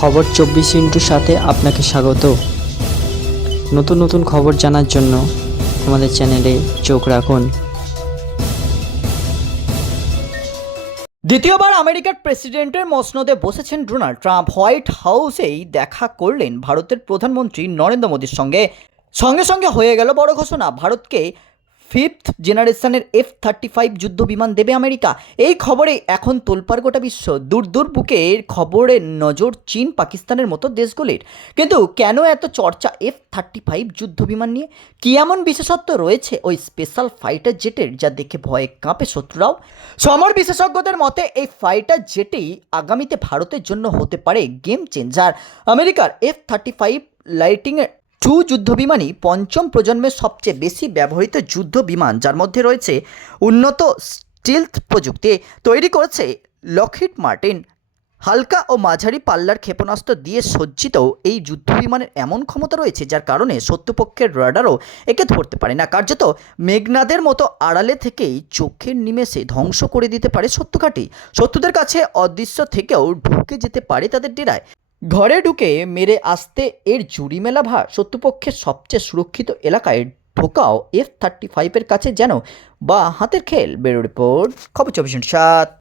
খবর চব্বিশ ইন্টুর সাথে আপনাকে স্বাগত। নতুন নতুন খবর জানার জন্য আমাদের চ্যানেলে চোখ রাখুন। দ্বিতীয়বার আমেরিকার প্রেসিডেন্টের মসনদে বসেছেন ডোনাল্ড ট্রাম্প। হোয়াইট হাউসেই দেখা করলেন ভারতের প্রধানমন্ত্রী নরেন্দ্র মোদীর সঙ্গে। সঙ্গে সঙ্গে হয়ে গেল বড় ঘোষণা। ভারতকে ফিফথ জেনারেশনের এফ থার্টি ফাইভ যুদ্ধ বিমান দেবে আমেরিকা। এই খবরে এখন তোলপাড় গোটা বিশ্ব। দূর দূর বুকের খবরের নজর চীন পাকিস্তানের মতো দেশগুলির। কিন্তু কেন এত চর্চা এফ থার্টি ফাইভ যুদ্ধ বিমান নিয়ে? কী এমন বিশেষত্ব রয়েছে ওই স্পেশাল ফাইটার জেটের যা দেখে ভয়ে কাঁপে শত্রুরাও? সমর বিশেষজ্ঞদের মতে, এই ফাইটার জেটই আগামীতে ভারতের জন্য হতে পারে গেম চেঞ্জার। আমেরিকার এফ থার্টি ফাইভ লাইটিংয়ের টু যুদ্ধ বিমানই পঞ্চম প্রজন্মের সবচেয়ে বেশি ব্যবহৃত যুদ্ধ বিমান যার মধ্যে রয়েছে উন্নত স্টিলথ প্রযুক্তি তৈরি করেছে লকহিড মার্টিন। হালকা ও মাঝারি পাল্লার ক্ষেপণাস্ত্র দিয়ে সজ্জিত এই যুদ্ধ বিমানের এমন ক্ষমতা রয়েছে, যার কারণে শত্রুপক্ষের রাডারও একে ধরতে পারে না। কার্যত মেঘনাদের মতো আড়ালে থেকেই চোখের নিমেষে ধ্বংস করে দিতে পারে শত্রুঘাটি। শত্রুদের কাছে অদৃশ্য থেকেও ঢুকে যেতে পারে তাদের ডেরায়। ঘরে ঢুকে মেরে আসতে এর জুড়ি মেলা ভার। শত্রুপক্ষের সবচেয়ে সুরক্ষিত এলাকায় ঢোকাও এফ থার্টি ফাইভের কাছে যেন বা হাতের খেল। বেরো পর খবর চব্বিশ সাত।